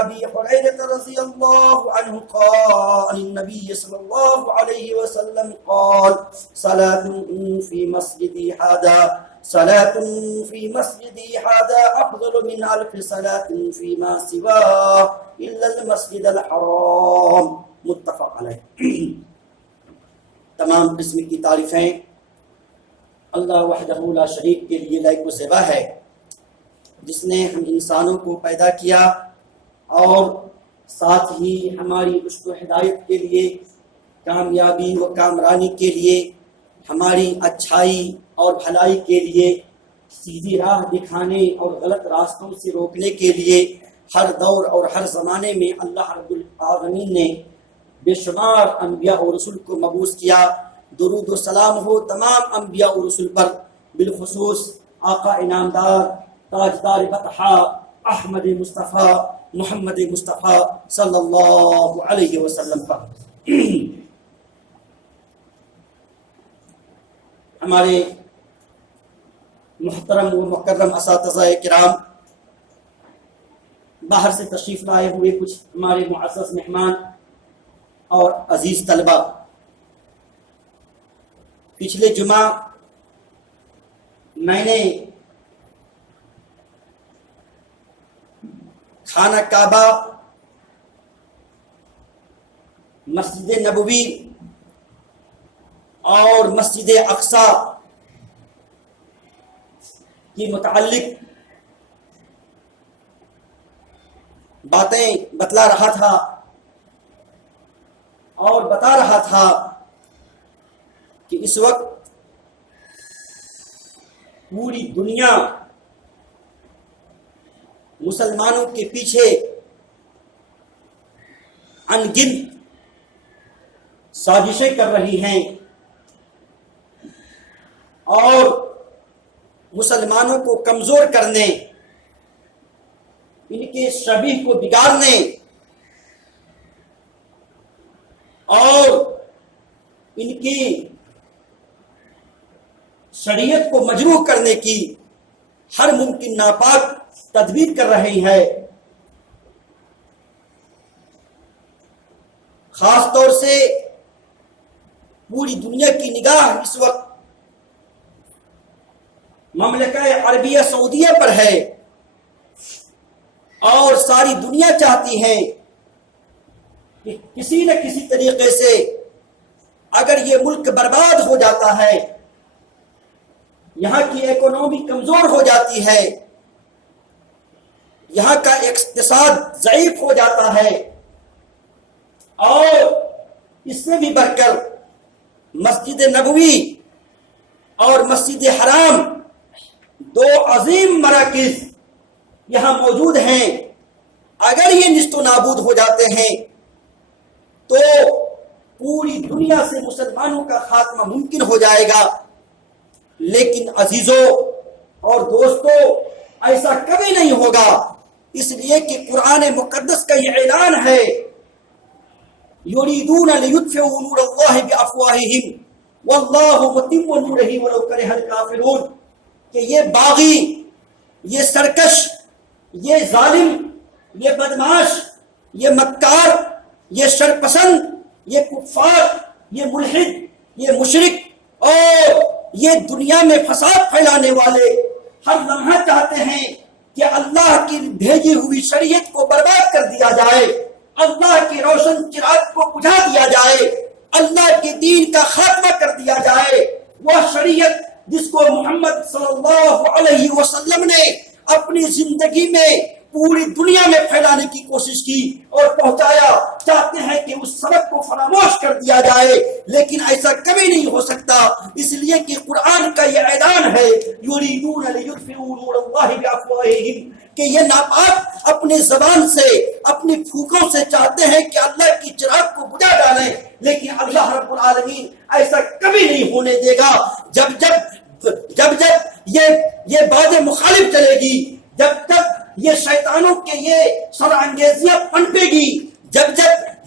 أبي هريرة رضي الله عنه قال النبي صلى الله عليه وسلم قال صلاة في مسجدي هذا أفضل من 1000 صلاة فيما سواه إلا المسجد الحرام متفق علیہ۔ تمام قسم کی تعریفیں اللہ وحدہ لا شریک کے لیے لائق و زیبا ہے، جس نے ہم انسانوں کو پیدا کیا اور ساتھ ہی ہماری رشد و ہدایت کے لیے، کامیابی و کامرانی کے لیے، ہماری اچھائی اور بھلائی کے لیے، سیدھی راہ دکھانے اور غلط راستوں سے روکنے کے لیے ہر دور اور ہر زمانے میں اللہ رب العالمین نے بے شمار انبیاء اور رسول کو مبعوث کیا۔ درود و سلام ہو تمام انبیاء اور رسول پر، بالخصوص آقا انعامدار تاجدار بطحا احمد مصطفیٰ محمد مصطفیٰ صلی اللہ علیہ وسلم پر۔ ہمارے محترم و مکرم اساتذہ کرام، باہر سے تشریف لائے ہوئے کچھ ہمارے معزز مہمان اور عزیز طلبہ، پچھلے جمعہ میں نے خانہ کعبہ، مسجد نبوی اور مسجد اقصی کی متعلق باتیں بتلا رہا تھا اور بتا رہا تھا کہ اس وقت پوری دنیا مسلمانوں کے پیچھے ان گنت سازشیں کر رہی ہیں اور مسلمانوں کو کمزور کرنے، ان کے شبیہ کو بگاڑنے اور ان کی شریعت کو مجروح کرنے کی ہر ممکن ناپاک تدبیر کر رہی ہے۔ خاص طور سے پوری دنیا کی نگاہ اس وقت مملکہ عربیہ سعودیہ پر ہے اور ساری دنیا چاہتی ہے کہ کسی نہ کسی طریقے سے اگر یہ ملک برباد ہو جاتا ہے، یہاں کی اکنومی کمزور ہو جاتی ہے، یہاں کا اقتصاد ضعیف ہو جاتا ہے، اور اس سے بھی بڑھ کر مسجد نبوی اور مسجد حرام، دو عظیم مراکز یہاں موجود ہیں، اگر یہ نیست و نابود ہو جاتے ہیں تو پوری دنیا سے مسلمانوں کا خاتمہ ممکن ہو جائے گا۔ لیکن عزیزوں اور دوستوں، ایسا کبھی نہیں ہوگا، اس لیے کہ قرآن مقدس کا یہ اعلان ہے، یریدون لیطفئوا نور اللہ بافواہہم واللہ متم نورہ ولو کرہ الکافرون، کہ یہ باغی، یہ سرکش، یہ ظالم، یہ بدماش، یہ مکار، یہ شرپسند، یہ کفار، یہ ملحد، یہ مشرک اور یہ دنیا میں فساد پھیلانے والے ہر لمحہ چاہتے ہیں کہ اللہ کی بھیجی ہوئی شریعت کو برباد کر دیا جائے، اللہ کی روشن چراغ کو بجھا دیا جائے، اللہ کے دین کا خاتمہ کر دیا جائے۔ وہ شریعت جس کو محمد صلی اللہ علیہ وسلم نے اپنی زندگی میں پوری دنیا میں پھیلانے کی کوشش کی اور پہنچایا، چاہتے ہیں کہ اس سبق کو فراموش کر دیا جائے، لیکن ایسا کبھی نہیں ہو سکتا، اس لیے کہ قرآن کا یہ اعلان ہے، یریدون لیطفئوا نور اللہ بافواہہم، کہ یہ ناپاک اپنے زبان سے، اپنی پھوکوں سے چاہتے ہیں کہ اللہ کی چراغ کو بجھا ڈالیں، لیکن اللہ رب العالمین ایسا کبھی نہیں ہونے دے گا۔ جب یہ باز مخالف چلے گی، جب تک یہ شیطانوں کے یہ سر انگیزیاں پنپے گی، جب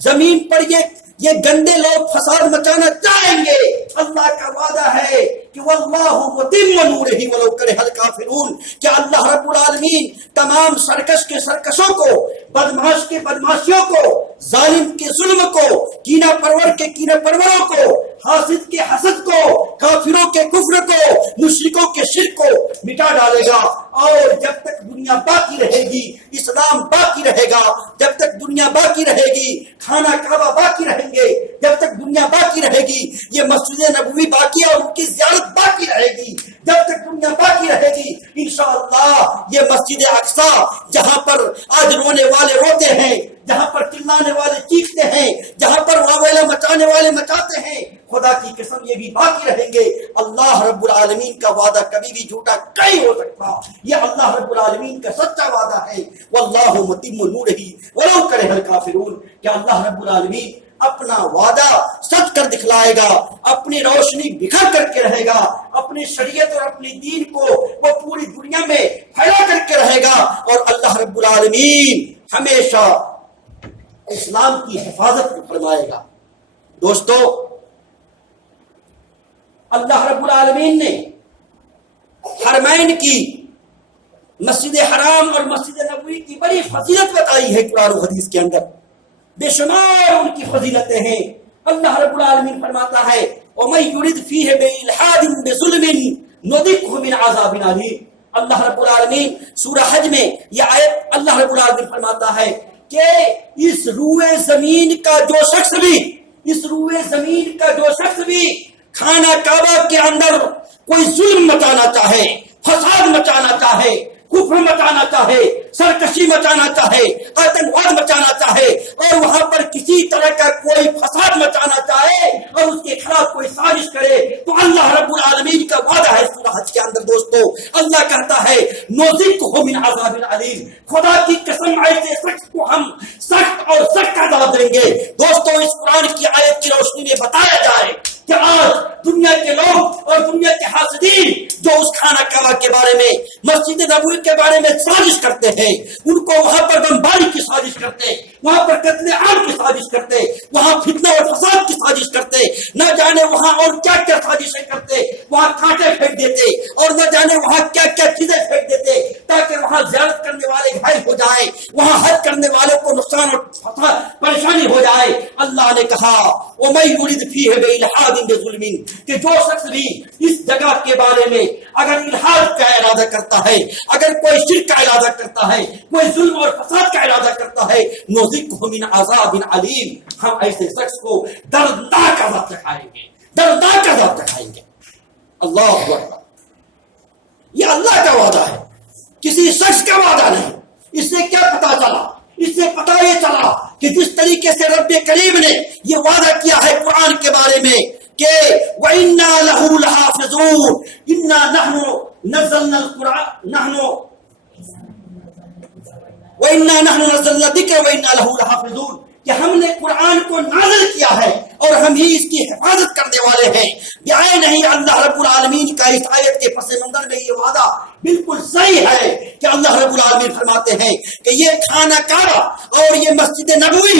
زمین پر یہ گندے لوگ فساد مچانا چاہیں گے، اللہ کا وعدہ ہے کہ واللہ متم نورہ ولو کرہ الکافرون، کہ اللہ رب العالمین تمام سرکش کے سرکشوں کو، بدماش کے بدماشیوں کو، ظالم کے ظلم کو، کینہ پرور کے کینہ پروروں کو، حاسد کے حسد کو، کافروں کے کفر کو، مشرکوں کے شرک کو مٹا ڈالے گا۔ اور جب تک دنیا باقی رہے گی، اسلام باقی رہے گا، جب تک دنیا باقی رہے گی، خانہ کعبہ باقی رہیں گے، جب تک دنیا باقی رہے گی، یہ مسجد نبوی باقی ہے اور ان کی زیارت باقی رہے گی، جب تک دنیا باقی رہے گی انشاءاللہ یہ مسجد اقصی جہاں پر آج رونے والے روتے ہیں، جہاں پر چلانے والے چیختے ہیں، جہاں پر واویلا مچانے والے مچاتے ہیں، خدا کی قسم یہ بھی باقی رہیں گے۔ اللہ رب العالمین کا وعدہ کبھی بھی جھوٹا نہیں ہو سکتا، یہ اللہ رب العالمین کا سچا وعدہ ہے۔ واللہ متم نورہ ولو کرہ الکافرون، کہ اللہ رب العالمین اپنا وعدہ سچ کر دکھلائے گا، اپنی روشنی بکھر کر کے رہے گا، اپنی شریعت اور اپنی دین کو وہ پوری دنیا میں پھیلا کر کے رہے گا، اور اللہ رب العالمین ہمیشہ اسلام کی حفاظت فرمائے گا۔ دوستو، اللہ رب العالمین نے حرمین کی، مسجد حرام اور مسجد نبوی کی بڑی فضیلت بتائی ہے قرآن و حدیث کے اندر، بے شمار ان کی فضیلتیں ہیں۔ اللہ رب العالمین فرماتا ہے وَمَن يُرِدْ فِيهِ بِإِلْحَادٍ بِظُلْمٍ نُذِقْهُ مِنْ عَذَابٍ أَلِيمٍ۔ اللہ رب العالمین سورہ حج میں یہ آیت اللہ رب العالمین فرماتا ہے کہ اس روئے زمین کا جو شخص بھی، اس روئے زمین کا جو شخص بھی خانہ کعبہ کے اندر کوئی ظلم مچانا چاہے، فساد مچانا چاہے، کفر مچانا چاہے، سرکشی مچانا چاہے، آتنکواد مچانا چاہے، اور وہاں پر کسی طرح کا کوئی فساد مچانا چاہے اور اس کے خلاف کوئی سازش کرے، تو اللہ رب العالمین کا وعدہ ہے سورہ حج کے اندر دوستو، اللہ کہتا ہے نُذِقْهُ مِنْ عَذَابٍ عَلِيمٍ، خدا کی قسم ایسے شخص کو ہم سخت اور سخت عذاب دیں گے۔ دوستو، اس قرآن کی آیت کی روشنی میں بتایا جائے کہ آج دنیا کے لوگ اور دنیا کے حاسدین جو اس خانہ کعبہ کے بارے میں، مسجد نبوی کے بارے میں سازش کرتے ہیں، ان کو وہاں پر بمباری کی سازش کرتے، وہاں پر قتل عام کی سازش کرتے، وہاں فتنہ اور فساد کی سازش کرتے، نہ جانے وہاں اور کیا کیا سازشیں کرتے، وہاں کانٹے پھینک دیتے اور نہ جانے وہاں کیا کیا چیزیں پھینک دیتے تاکہ وہاں زیارت کرنے والے گھائل ہو جائیں، وہاں حج کرنے والوں کو نقصان اور پریشانی ہو جائے۔ اللہ نے کہا وَمَن يُرِدْ فِيهِ بِإِلْحَادٍ بِظُلْمٍ، کہ جو شخص بھی اس جگہ کے بارے میں اگر الحاد کا ارادہ کرتا ہے، اگر کوئی شرک کا ارادہ کرتا ہے، کوئی ظلم اور فساد کا ارادہ کرتا ہے، نُذِقْهُ مِنْ عَذَابٍ عَلِيمٍ، ہم ایسے شخص کو دردناک عذاب چکھائیں گے، دردناک عذاب چکھائیں گے۔ اللہ اکبر، یہ اللہ کا وعدہ ہے، کسی شخص کا وعدہ نہیں۔ اس سے کیا پتا چلا؟ اس سے پتا یہ چلا کہ جس طریقے سے رب کریم نے یہ وعدہ کیا ہے قرآن کے بارے میں کہ وَإِنَّا لَهُ لَحَافِظُونَ، إِنَّا نَحْنُ نَزَّلْنَا الْقُرْآنَ وَإِنَّا نَحْنُ نَزَّلْنَا الذِّكْرَ وَإِنَّا لَهُ لَحَافِظُونَ، کہ ہم نے قرآن کو نازل کیا ہے اور ہم ہی اس کی حفاظت کرنے والے ہیں۔ یہ نہیں اللہ رب العالمین کا اس آیت کے پس منظر میں یہ وعدہ بالکل صحیح ہے کہ اللہ رب العالمین فرماتے ہیں کہ یہ خانہ کعبہ اور یہ مسجد نبوی،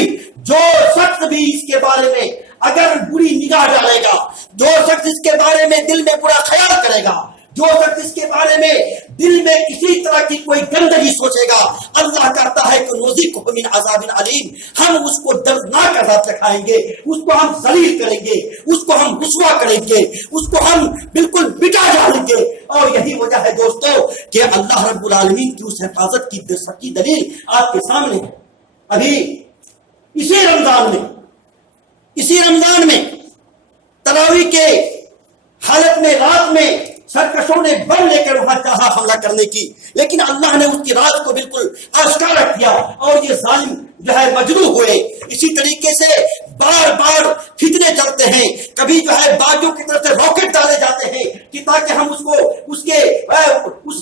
جو شخص بھی اس کے بارے میں اگر بری نگاہ ڈالے گا، جو شخص اس کے بارے میں دل میں برا خیال کرے گا، جو شخص اس کے بارے میں دل میں کسی طرح کی کوئی گندگی سوچے گا، اللہ کہتا ہے کہ نُذِقْهُ مِنْ عَذَابٍ عَلِيمٍ، ہم اس کو دردناک عذاب چکھائیں گے، اس کو ہم ذلیل کریں گے، اس کو ہم رسوا کریں گے، اس کو ہم بالکل مٹا ڈالیں گے۔ اور یہی وجہ ہے دوستو کہ اللہ رب العالمین کی اس حفاظت کی سچی دلیل آپ کے سامنے ہے۔ ابھی اسی رمضان میں تراویح کے حالت میں رات میں سرکشوں نے بم لے کر وہاں چاہا حملہ کرنے کی، لیکن اللہ نے اس کی رات کو بالکل آشکارا کیا اور یہ ظالم جو ہے مجروح ہوئے۔ اسی طریقے سے بار بار فتنے چلتے ہیں، کبھی جو ہے باغیوں کی طرف سے راکٹ ڈالے جاتے ہیں کہ تاکہ ہم اس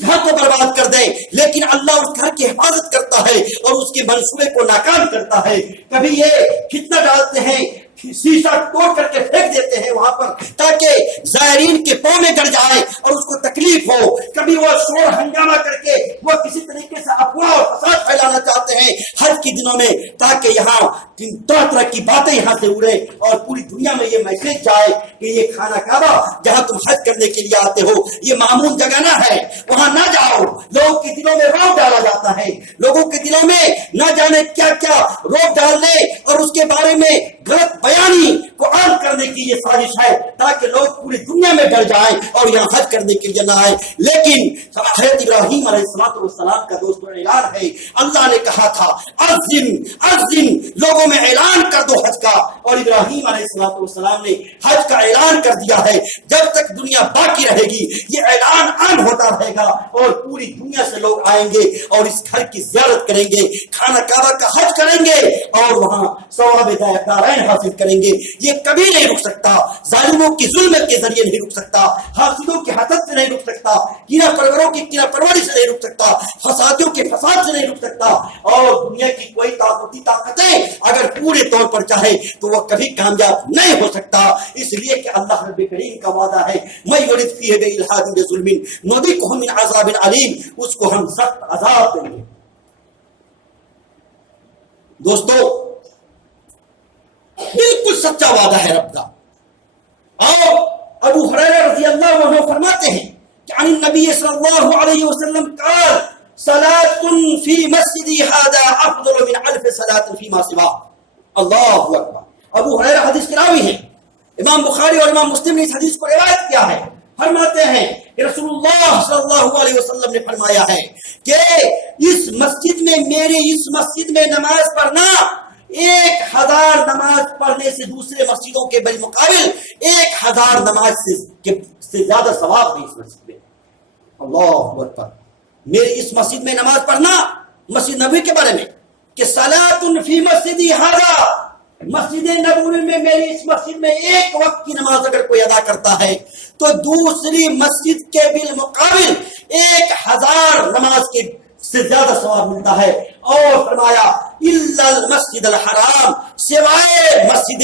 گھر کو برباد کر دیں، لیکن اللہ اس گھر کی حفاظت کرتا ہے اور اس کے منصوبے کو ناکام کرتا ہے۔ کبھی یہ فتنہ ڈالتے ہیں شیشہ توڑ کر کے پھینک دیتے ہیں وہاں پر تاکہ زائرین کے پاؤں میں گڑ جائے اور اس کو تکلیف ہو. کبھی وہ شور ہنگامہ کر کے وہ کسی طریقے سے افواہ اور فساد پھیلانا چاہتے ہیں حج کے دنوں میں تاکہ یہاں طرح طرح کی باتیں یہاں سے اڑے اور پوری دنیا میں یہ میسج جائے کہ یہ خانہ کعبہ جہاں تم حج کرنے کے لیے آتے ہو یہ معمول جگہ نہ ہے, وہاں نہ جاؤ. لوگوں کے دلوں میں روک ڈالا جاتا ہے, لوگوں کے دلوں میں نہ جانے کیا کیا روک ڈالنے اور اس کے بارے میں غلط بیانی کو عام کرنے کی یہ سازش ہے تاکہ لوگ پوری دنیا میں ڈر جائیں اور یہاں حج کرنے کے لیے نہ آئے. لیکن حضرت ابراہیم علیہ السلام کا دوستو اعلان ہے, اللہ نے کہا تھا اذن لوگوں میں اعلان کر دو حج کا, اور ابراہیم علیہ السلام نے حج کا اعلان کر دیا ہے. جب تک دنیا باقی رہے گی یہ اعلان عام ہوتا رہے گا اور پوری دنیا سے لوگ آئیں گے اور اس گھر کی زیارت کریں گے, خانہ کعبہ کا حج کریں گے اور وہاں ثواب دارین حاصل کریں گے. یہ کبھی نہیں رک سکتا, ظالموں کی ظلم کے ذریعے نہیں رک سکتا, حاسدوں کی حسد سے نہیں رک سکتا, کینہ پروروں کی کینہ پروری سے نہیں رک سکتا, فسادیوں کے فساد سے نہیں رک سکتا. اور دنیا کی کوئی طاقتیں اگر پورے طور پر چاہے تو وہ کبھی کامیاب نہیں ہو سکتا. اس لیے کہ اللہ رب کریم کا وعدہ ہے میں یرد فیہ بالحاد بظلم نذقہ من عذاب علیم, اس کو ہم سخت عذاب دیں گے. دوستو بالکل سچا وعدہ ہے رب کا. اور ابو ہریرہ رضی اللہ عنہ فرماتے ہیں کہ عن النبی صلی اللہ علیہ وسلم قال صلاة فی مسجدی ھذا افضل من الف صلاة فیما سواه. اللہ اکبر. ابو ہریرہ حدیث کے راوی ہیں, امام بخاری اور امام مسلم نے اس حدیث کو روایت کیا ہے. فرماتے ہیں کہ رسول اللہ صلی اللہ علیہ وسلم نے فرمایا ہے کہ اس مسجد میں میری اس مسجد میں نماز پڑھنا 1000 نماز پڑھنے سے دوسرے مسجدوں کے بالمقابل 1000 نماز سے زیادہ ثواب ہے اس مسجد میں. اللہ اکبر. میری اس مسجد میں نماز پڑھنا, مسجد نبوی کے بارے میں کہ صلاۃ فی مسجدی ھذا, مسجد نبوی میں میری اس مسجد میں ایک وقت کی نماز اگر کوئی ادا کرتا ہے تو دوسری مسجد کے بالمقابل 1000 نماز کے سے زیادہ ثواب ملتا ہے. اور فرمایا الا المسجد الحرام, سوائے مسجد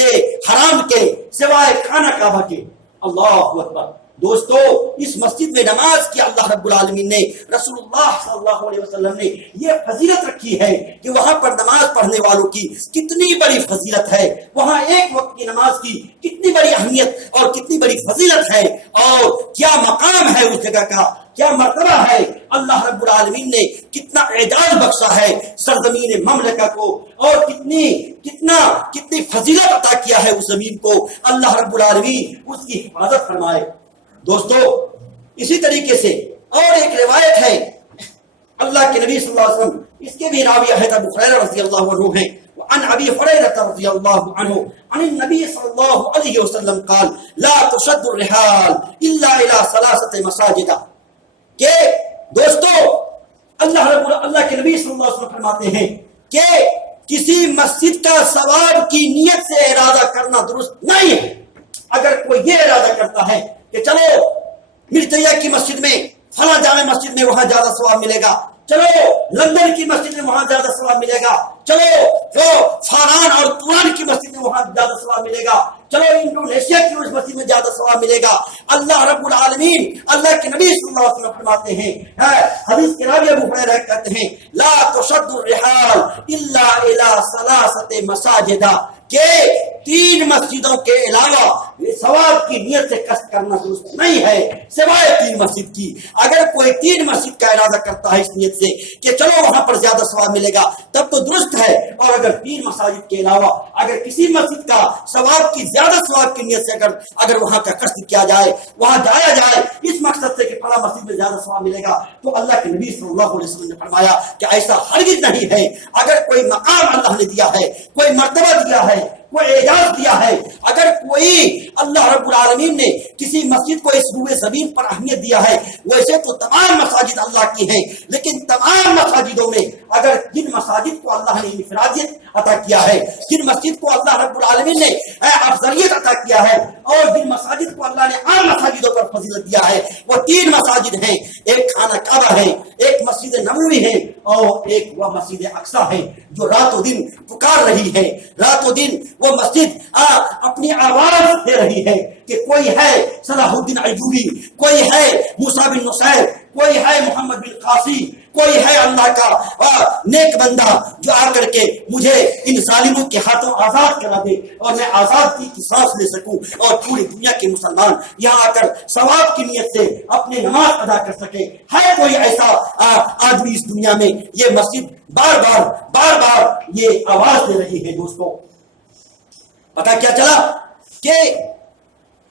حرام کے, سوائے خانہ کعبہ کے. اللہ اکبر. دوستو اس مسجد میں نماز کی اللہ رب العالمین نے, رسول اللہ صلی اللہ علیہ وسلم نے یہ فضیلت رکھی ہے کہ وہاں پر نماز پڑھنے والوں کی کتنی بڑی فضیلت ہے, وہاں ایک وقت کی نماز کی کتنی بڑی اہمیت اور کتنی بڑی فضیلت ہے, اور کیا مقام ہے اس جگہ کا, کیا مرتبہ ہے. اللہ رب العالمین نے کتنا اعزاز بخشا ہے سرزمین مملکہ کو, اور کتنی فضیلت عطا کیا ہے اس زمین کو. اللہ رب العالمین اس کی حفاظت فرمائے. دوستو اسی طریقے سے اور ایک روایت ہے اللہ کے نبی صلی اللہ علیہ وسلم, اس کے بھی راوی ہے ابو ہریرہ رضی اللہ عنہ ہیں, عن ابی ہریرہ رضی اللہ عنہ عن النبی صلی اللہ علیہ وسلم قال لا تشد الرحال الا الى 3 مساجد. کہ دوستو اللہ کے نبی صلی اللہ علیہ وسلم فرماتے ہیں کہ کسی مسجد کا ثواب کی نیت سے ارادہ کرنا درست نہیں ہے. اگر کوئی یہ ارادہ کرتا ہے کہ چلو مرتیہ کی مسجد میں, فلاں جامع مسجد میں وہاں زیادہ ثواب ملے گا, چلو لندن کی مسجد میں وہاں زیادہ ثواب ملے گا, چلو فاران اور توران کی مسجد میں وہاں زیادہ ثواب ملے گا, چلو انڈونیشیا کی اس مسجد میں زیادہ ثواب ملے گا. اللہ رب العالمین, اللہ کے نبی صلی اللہ علیہ وسلم فرماتے ہیں, حدیث کے راوی ابو ہریرہ کہتے ہیں لا تشد الرحال الا الى 3 مساجد, کہ 3 مسجدوں کے علاوہ ثواب کی نیت سے قصد کرنا درست نہیں ہے سوائے 3 مسجد کی. اگر کوئی 3 مسجد کا ارادہ کرتا ہے اس نیت سے کہ چلو وہاں پر زیادہ ثواب ملے گا تب تو درست ہے, اور اگر 3 مساجد کے علاوہ اگر کسی مسجد کا ثواب کی زیادہ ثواب کی نیت سے اگر وہاں کا قصد کیا جائے, وہاں جایا جائے اس مقصد سے کہ فلاں مسجد میں زیادہ ثواب ملے گا, تو اللہ کے نبی صلی اللہ علیہ وسلم نے فرمایا کہ ایسا ہرگز نہیں ہے. اگر کوئی مقام اللہ نے دیا ہے, کوئی مرتبہ دیا ہے, کوئی اعزاز دیا ہے, اگر کوئی اللہ رب العالمین نے کسی مسجد کو اس روئے زمین پر اہمیت دیا ہے, ویسے تو تمام مساجد اللہ کی ہیں, لیکن تمام مساجدوں میں اگر جن مساجد کو اللہ نے انفرادیت عطا کیا ہے, جن مسجد کو اللہ رب العالمین نے افضلیت عطا کیا ہے, اور جن مساجد کو اللہ نے عام مساجدوں پر فضیلت دیا ہے, وہ 3 مساجد ہیں. ایک خانہ کعبہ ہے, ایک مسجد نبوی ہے, اور ایک وہ مسجد اقصی ہے جو رات و دن پکار رہی ہے, رات و دن وہ مسجد اپنی آواز دے رہی ہے کہ کوئی ہے صلاح الدین ایوبی، کوئی ہے موسیٰ بن نصیر، کوئی ہے محمد بن قاسی، کوئی ہے اللہ کا نیک بندہ جو آ کر کے مجھے ان ظالموں کے ہاتھوں آزاد کرا دے اور میں آزادی کی سانس لے سکوں اور پوری دنیا کے مسلمان یہاں آ کر ثواب کی نیت سے اپنے نماز ادا کر سکے۔ ہے کوئی ایسا آدمی اس دنیا میں؟ یہ مسجد بار بار یہ آواز دے رہی ہے۔ دوستو پتہ کیا چلا کہ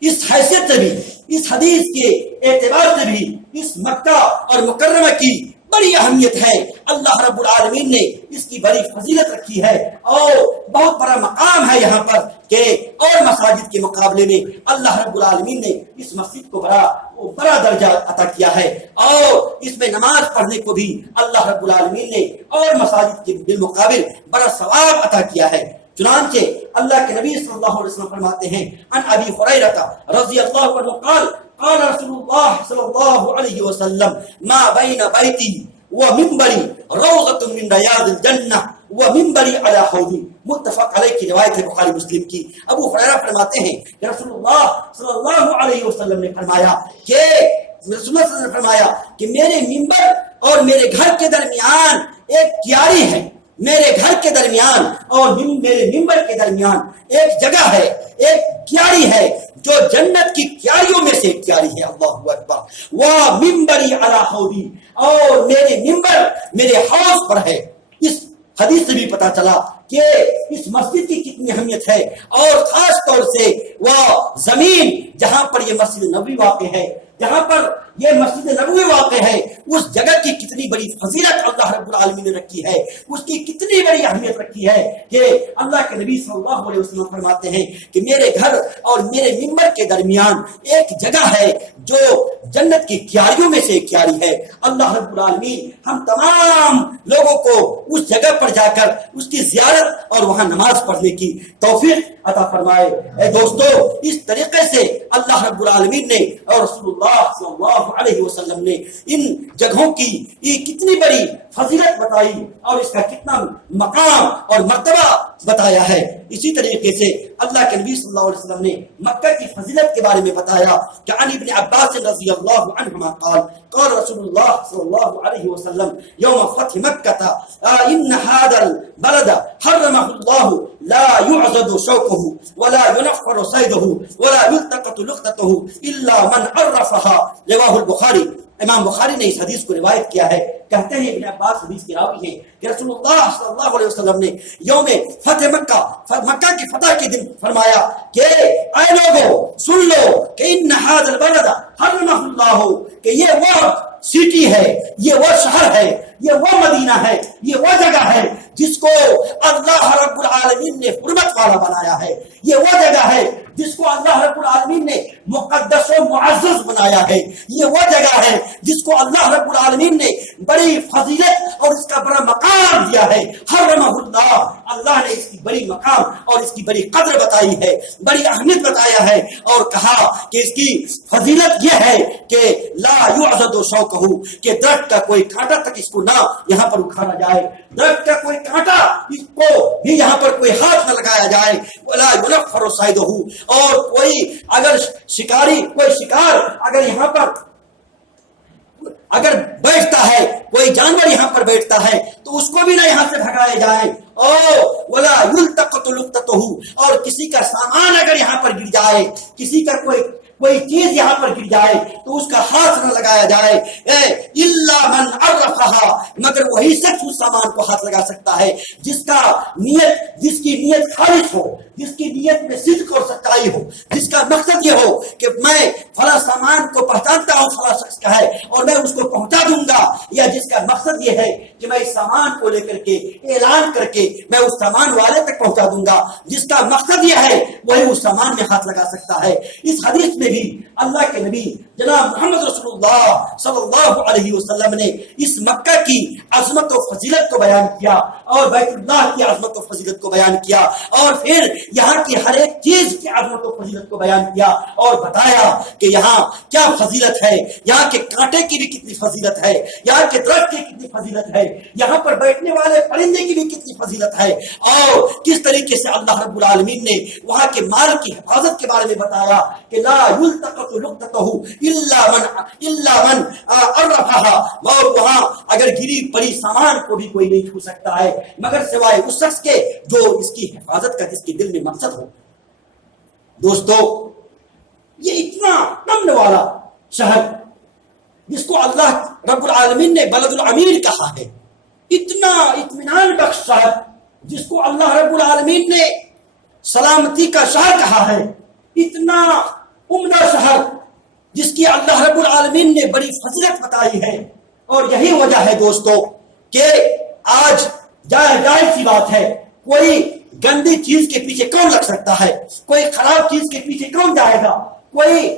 اس حیثیت سے بھی، اس حدیث کے اعتبار سے بھی اس مکہ اور مکرمہ کی بڑی اہمیت ہے۔ اللہ رب العالمین نے اس کی بڑی فضیلت رکھی ہے اور بہت بڑا مقام ہے یہاں پر کہ اور مساجد کے مقابلے میں اللہ رب العالمین نے اس مسجد کو بڑا درجہ عطا کیا ہے اور اس میں نماز پڑھنے کو بھی اللہ رب العالمین نے اور مساجد کے بالمقابل بڑا ثواب عطا کیا ہے۔ چنانچہ اللہ کے نبی صلی اللہ علیہ وسلم فرماتے ہیں عن ابی ہریرہ رضی اللہ عنہ قال قال رسول اللہ صلی اللہ علیہ وسلم ما بین بیتی ومنبری روضۃ من ریاض الجنہ ومنبری علی حوضی، متفق علیہ کی روایت ہے بخاری مسلم کی۔ ابو ہریرہ فرماتے ہیں کہ رسول اللہ صلی اللہ علیہ وسلم نے فرمایا کہ میرے منبر اور میرے گھر کے درمیان ایک کیاری ہے، میرے گھر کے درمیان اور میرے منبر کے درمیان ایک جگہ ہے، ایک کیاری ہے جو جنت کی کیاریوں میں سے ایک کیاری ہے۔ اللہ اکبر۔ وہ منبری علی حوضی، اور میرے منبر میرے حوض پر ہے۔ اس حدیث سے بھی پتا چلا کہ اس مسجد کی کتنی اہمیت ہے اور خاص طور سے وہ زمین جہاں پر یہ مسجد نبوی واقع ہے، جہاں پر یہ مسجد نبوی واقع ہے، اس جگہ کی کتنی بڑی فضیلت اللہ رب العالمین نے رکھی ہے، اس کی کتنی بڑی اہمیت رکھی ہے کہ اللہ کے نبی صلی اللہ علیہ وسلم فرماتے ہیں کہ میرے گھر اور میرے منبر کے درمیان ایک جگہ ہے جو جنت کی کیاریوں میں سے ایک کیاری ہے۔ اللہ رب العالمین ہم تمام لوگوں کو اس جگہ پر جا کر اس کی زیارت اور وہاں نماز پڑھنے کی توفیق عطا فرمائے۔ اے دوستو، اس طریقے سے اللہ رب العالمین نے اور رسول اللہ صلی اللہ علیہ وسلم نے ان جگہوں کی یہ کتنی بڑی فضیلت بتائی اور اس کا کتنا مقام اور مرتبہ بتایا ہے۔ اسی طریقے سے اللہ کے نبی صلی اللہ علیہ وسلم نے مکہ کی فضیلت کے بارے میں بتایا کہ عن ابن عباس رضی اللہ عنہما قال قال رسول اللہ صلی اللہ علیہ وسلم یوم فتح مکہ ان هذا البلد حرمه الله لا يعضد شوكه ولا ينفر صيده ولا يلتقط لقطته الا من عرفها رواه البخاری۔ امام بخاری نے اس حدیث کو روایت کیا ہے۔ کہتے ہیں ابن عباس حدیث کے راوی ہیں کہ رسول اللہ صلی اللہ علیہ وسلم نے یوم فتح مکہ کی فتح کے دن فرمایا کہ اے لوگو سن لو کہ ان هذا البلد حرمه الله، کہ یہ وہ سٹی ہے، یہ وہ شہر ہے، یہ وہ مدینہ ہے، یہ وہ جگہ ہے جس کو اللہ رب العالمین نے حرمت والا بنایا ہے، یہ وہ جگہ ہے جس کو اللہ رب العالمین نے مقدس و معزز بنایا ہے، یہ وہ جگہ ہے جس کو اللہ رب العالمین نے بڑی فضیلت اور اس کا بڑا مقام دیا ہے۔ حرمہ اللہ، اللہ نے اس کی بڑی مقام اور اس کی بڑی قدر بتائی ہے، بڑی اہمیت بتایا ہے اور کہا کہ اس کی فضیلت یہ ہے کہ لا یعضد شوکہ، کہ درخت کا کوئی کانٹا تک اس کو نہ یہاں پر اکھاڑا جائے، درخت کا کوئی کانٹا اس کو بھی یہاں پر کوئی ہاتھ نہ لگایا جائے، ولا ينفر صیدہ، اور کوئی اگر شکاری کوئی شکار اگر یہاں پر اگر بیٹھتا ہے، کوئی جانور یہاں پر بیٹھتا ہے تو اس کو بھی نہ یہاں سے بھگایا جائے، ولا یلتقط لقطته، اور کسی کا سامان اگر یہاں پر گر جائے، کسی کا کوئی چیز یہاں پر گر جائے تو اس کا ہاتھ نہ لگایا جائے، الا من عرفها، مگر وہی شخص اس سامان کو ہاتھ لگا سکتا ہے جس کی نیت خالص ہو، جس کی نیت میں صدق اور سچائی ہو، جس کا مقصد یہ ہو کہ میں فلاں سامان کو پہچانتا ہوں فلاں شخص کا ہے اور میں اس کو پہنچا دوں گا، یا جس کا مقصد یہ ہے کہ میں اس سامان کو لے کر کے اعلان کر کے میں اس سامان والے تک پہنچا دوں گا، جس کا مقصد یہ ہے وہی اس سامان میں ہاتھ لگا سکتا ہے۔ اس حدیث میں بھی اللہ کے نبی جناب محمد رسول اللہ صلی اللہ علیہ وسلم نے اس مکہ کی عظمت و فضیلت کو بیان کیا اور بیت اللہ کی عظمت و فضیلت کو بیان کیا اور پھر یہاں کی ہر ایک چیز کی عظمت و فضیلت کو بیان کیا اور بتایا کہ یہاں کیا فضیلت ہے، یہاں کے کانٹے کی بھی کتنی فضیلت ہے، یہاں کے درخت کی کتنی فضیلت ہے، یہاں پر بیٹھنے والے پرندے کی بھی کی کتنی فضیلت ہے اور کس طریقے سے اللہ رب العالمین نے وہاں کے مال کی حفاظت کے بارے میں بتایا کہ لا یلتقط لقطته الا من عرفها، اور وہاں اگر گری پڑی سامان کو بھی کوئی نہیں چھو سکتا ہے مگر سوائے اس شخص کے جو اس کی حفاظت کا جس کے دل میں مقصد ہو۔ دوستو یہ اتنا امن والا شہر جس کو اللہ رب العالمین نے بلد الامین کہا ہے، اتنا اطمینان بخش شہر جس کو اللہ رب العالمین نے سلامتی کا شہر کہا ہے، اتنا عمدہ شہر جس کی اللہ رب العالمین نے بڑی فضیلت بتائی ہے۔ اور یہی وجہ ہے دوستو کہ آج جائز سی بات ہے، کوئی گندی چیز کے پیچھے کون لگ سکتا ہے، کوئی خراب چیز کے پیچھے کون جائے گا، کوئی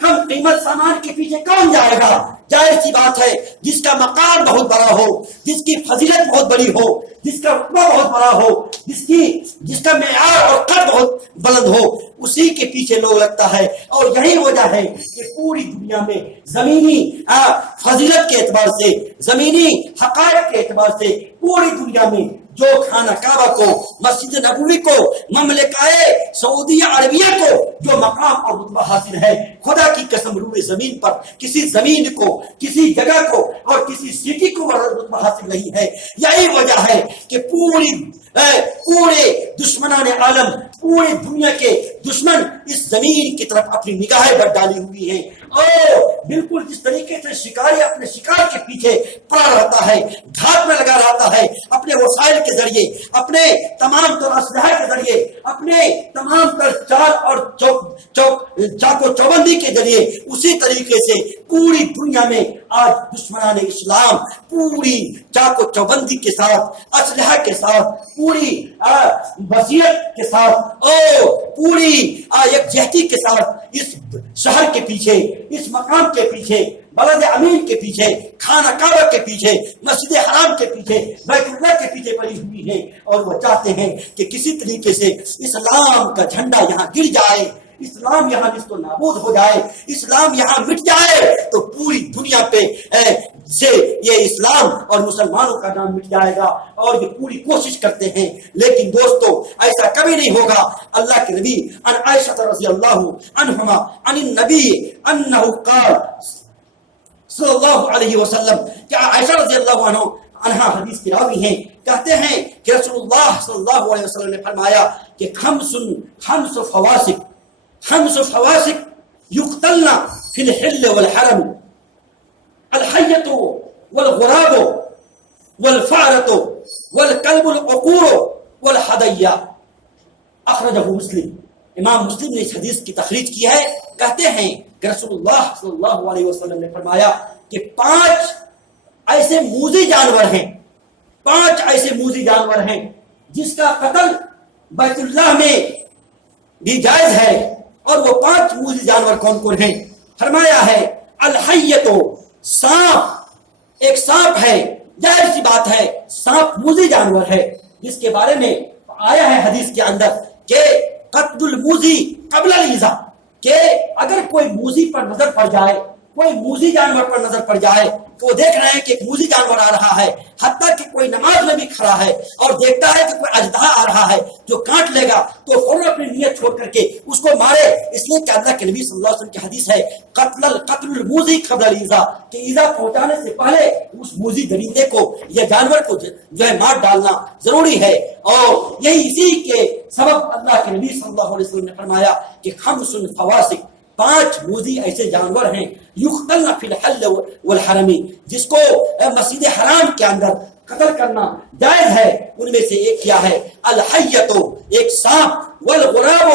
کم قیمت سامان کے پیچھے کون جائے گا۔ جائز سی بات ہے جس کا مقام بہت بڑا ہو، جس کی فضیلت بہت بڑی ہو، جس کا رتبہ بہت بڑا ہو، جس کا معیار اور قدر بہت بلند ہو، اسی کے پیچھے لوگ لگتا ہے۔ اور یہی وجہ ہے کہ پوری دنیا میں زمینی فضیلت کے اعتبار سے، زمینی حقائق کے اعتبار سے پوری دنیا میں جو خانہ کعبہ کو، مسجد نبوی کو، مملکہ سعودیہ عربیہ کو جو مقام اور رتبہ حاصل ہے، خدا کی قسم روئے زمین پر کسی زمین کو، کسی جگہ کو اور کسی سٹی کو رتبہ حاصل نہیں ہے۔ یہی وجہ ہے کہ پورے دشمنان عالم، پوری دنیا کے دشمن اس زمین کی طرف اپنی نگاہیں بڑھ ڈالی ہوئی ہیں، اور بالکل جس طریقے سے شکاری اپنے شکار کے پیچھے پڑا رہتا ہے، گھات میں لگا رہتا ہے، اپنے وسائل کے ذریعے، اپنے تمام تر اسلحہ کے ذریعے، اپنے تمام تر چال اور چاقو چوبندی کے ذریعے، اسی طریقے سے پوری دنیا میں آج دشمنان اسلام پوری چاقو چوبندی کے ساتھ، اسلحہ کے ساتھ، پوری بصیرت کے ساتھ اور پوری یکجہتی کے ساتھ اس شہر کے پیچھے، اس مقام کے پیچھے، بلد امین کے پیچھے، خانہ کعبہ کے پیچھے، مسجد حرام کے پیچھے، بیت اللہ کے پیچھے پڑی ہوئی ہے، اور وہ چاہتے ہیں کہ کسی طریقے سے اسلام کا جھنڈا یہاں گر جائے، اسلام یہاں جس کو نابود ہو جائے، اسلام یہاں مٹ جائے تو پوری دنیا پہ سے یہ اسلام اور مسلمانوں کا نام مٹ جائے گا، اور یہ پوری کوشش کرتے ہیں۔ لیکن دوستو ایسا کبھی نہیں ہوگا۔ اللہ کے نبی عن عائشہ رضی اللہ عنہما عن النبی انہ قال صلی اللہ علیہ وسلم، کہ عائشہ رضی اللہ عنہا حدیث کی راوی ہیں، کہتے ہیں کہ رسول اللہ صلی اللہ علیہ وسلم نے فرمایا کہ خمس فواسق یقتلن فی الحل والحرم، الحیۃ والغراب والفأرۃ والکلب العقور والحدیہ، اخرجہ مسلم۔ امام مسلم نے اس حدیث کی تخریج کی ہے۔ کہتے ہیں کہ رسول اللہ صلی اللہ علیہ وسلم نے فرمایا کہ 5 ایسے موذی جانور ہیں، 5 ایسے موذی جانور ہیں جس کا قتل بیت اللہ میں بھی جائز ہے، اور وہ 5 موذی جانور کون کون ہیں؟ فرمایا ہے الحیۃ، سانپ، ایک سانپ ہے، ظاہر سی بات ہے سانپ موذی جانور ہے، جس کے بارے میں آیا ہے حدیث کے اندر کہ قتل الموذی قبل الایذاء، کہ اگر کوئی موذی پر نظر پڑ جائے، کوئی موذی جانور پر نظر پڑ جائے، تو وہ دیکھ رہے ہیں کہ ایک موذی جانور آ رہا ہے، حتیٰ کہ کوئی نماز میں بھی کھڑا ہے اور دیکھتا ہے کہ کوئی اژدہا آ رہا ہے جو کاٹ لے گا، تو فوراً اپنی نیت چھوڑ کر کے اس کو مارے، اس لیے کہ اللہ کے نبی صلی اللہ علیہ وسلم کی حدیث ہے قتل الموذی قبل الایذاء، کہ ایذا پہنچانے سے پہلے اس موذی درندے کو یا جانور کو جو ہے مار ڈالنا ضروری ہے۔ اور یہی اسی کے سبب اللہ کے نبی صلی اللہ علیہ وسلم نے فرمایا کہ خمس فواسق، 5 موذی ایسے جانور ہیں یقتلن فی الحل والحرم، جس کو مسجد حرام کے اندر قتل کرنا جائز ہے۔ ان میں سے ایک کیا ہے؟ الحیۃ، ایک سانپ، والغراب،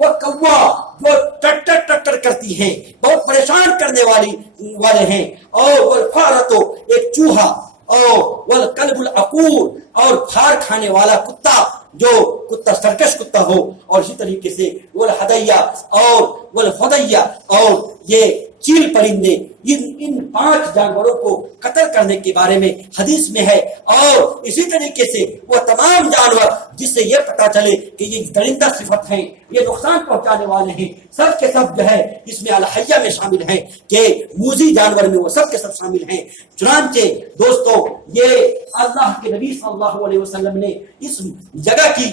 وکوا، جو ٹٹر کرتی ہیں، بہت پریشان کرنے والے ہیں، اور والفأرۃ، ایک چوہا، اور والکلب العقور، اور پھاڑ کھانے والا کتا، جو کتا سرکش کتا ہو، اور اسی طریقے سے والحدیہ اور والحدیہ، اور یہ چیل پرندے، ان 5 جانوروں کو قتل کرنے کے بارے میں حدیث میں ہے۔ اور اسی طریقے سے وہ تمام جانور جس سے یہ پتا چلے کہ یہ درندہ صفت ہیں، یہ نقصان پہنچانے والے ہیں، سب کے سب جو ہے اس میں الحیہ میں شامل ہیں کہ موذی جانور میں وہ سب کے سب شامل ہیں۔ چنانچہ دوستو یہ اللہ کے نبی صلی اللہ علیہ وسلم نے اس جگہ کی،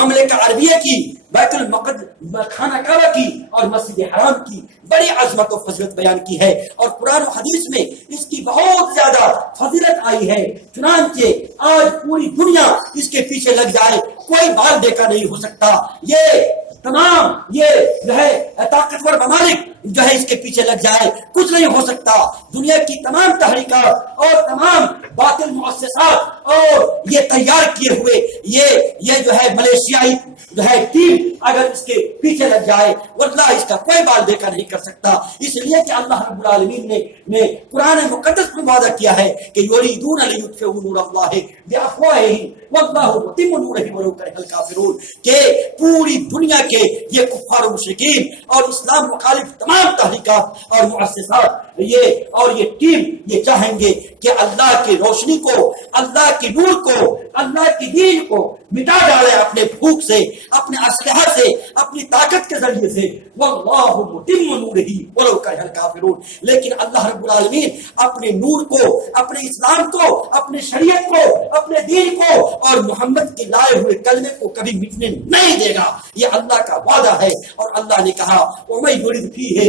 مملکہ عربیہ کی، بیت المقدس خانہ کعبہ کی اور مسجد حرام کی بڑی عظمت و فضیلت بیان کی ہے، اور قرآن و حدیث میں اس کی بہت زیادہ فضیلت آئی ہے۔ چنانچہ آج پوری دنیا اس کے پیچھے لگ جائے، کوئی بال دیکھا نہیں ہو سکتا۔ یہ تمام یہ جو ہے طاقتور ممالک جو ہے اس کے پیچھے لگ جائے، کچھ نہیں ہو سکتا۔ دنیا کی تمام تحریکات اور تمام باطل مؤسسات اور یہ تیار کیے ہوئے یہ جو ہے ملیشیائی جو ہے ٹیم اگر اس کے پیچھے لگ جائے، واللہ اس کا کوئی بال دیکھا نہیں کر سکتا۔ اس لیے کہ اللہ رب العالمین نے قرآن مقدس میں وعدہ کیا ہے کہ یریدون لیطفئوا نور اللہ بافواہہم واللہ متم نورہ ولو کرہ الکافرون، کہ پوری دنیا کے یہ کفار و مشرکین اور اسلام مخالف تمام تحریکات اور مؤسسات یہ ٹیم یہ چاہیں گے کہ اللہ کی روشنی کو، اللہ کی نور کو، اللہ کی دین کو مٹا ڈالے اپنے بھوک سے، اپنے اسلحہ سے، اپنی طاقت کے ذریعے سے۔ واللہ متم نورہ ولو کرہ الکافرون، لیکن اللہ رب العالمین اپنے نور کو، اپنے اسلام کو، اپنے شریعت کو، اپنے دین کو اور محمد کے لائے ہوئے کلمے کو کبھی مٹنے نہیں دے گا، یہ اللہ کا وعدہ ہے۔ اور اللہ نے کہا وَمَن يُرِدْ فِيهِ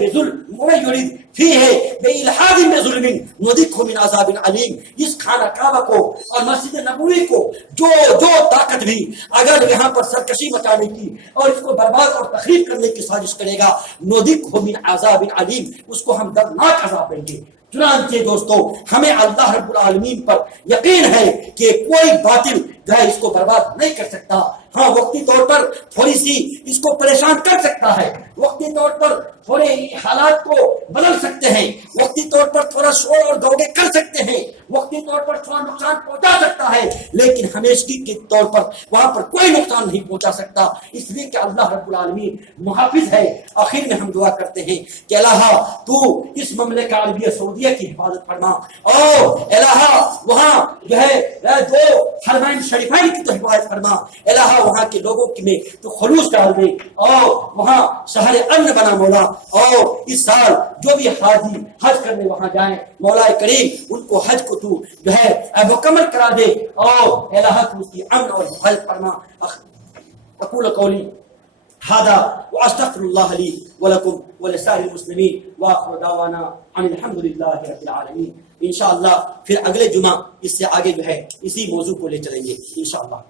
بِظُلْمٍ وَمَن يُرِدْ فِيهِ بِإِلْحَادٍ بِظُلْمٍ نُذِقْهُ مِنْ عَذَابٍ عَلِيمٍ۔ اس خانہ کعبہ کو اور مسجد نبوی کو جو طاقت بھی اگر یہاں پر سرکشی مچانے کی اور اس کو برباد اور تخریب کرنے کی سازش کرے گا، نُذِقْهُ مِنْ عَذَابٍ عَلِيمٍ، اس کو ہم دردناک عذاب دیں گے۔ چنانچہ دوستو ہمیں اللہ رب العالمین پر یقین ہے کہ کوئی باطل جو ہے اس کو برباد نہیں کر سکتا۔ ہاں وقتی طور پر تھوڑی سی اس کو پریشان کر سکتا ہے، وقتی طور پر تھوڑے حالات کو بدل سکتے ہیں، وقتی طور پر تھوڑا شور اور دوگے کر سکتے ہیں، وقتی طور پر تھوڑا نقصان پہنچا سکتا ہے، لیکن ہمیشگی کے طور پر وہاں پر کوئی نقصان نہیں پہنچا سکتا، اس لیے کہ اللہ رب العالمین محافظ ہے۔ آخر میں ہم دعا کرتے ہیں کہ الہ تو اس مملکہ عربیہ سعودیہ کی حفاظت فرما، اور الہ وہاں جو ہے جو حرمین شریفین کی تو حفاظت فرما، الہ وہاں کے لوگوں کی میں تو خلوص ڈال دے، اور وہاں شہر امن بنا مولا، اور اس سال جو بھی حاجی حج کرنے وہاں جائیں مولا کریم ان کو حج کو تو جو ہے مکمل کرا دے، اور الہ تو اس کی امن اور حفاظت فرما۔ اقول قولی هذا واستغفر الله لي ولكم ولسائر المسلمين واخر دعوانا ان الحمد لله رب العالمين۔ انشاءاللہ پھر اگلے جمعہ اس سے آگے جو ہے اسی موضوع کو لے چلیں گے انشاءاللہ۔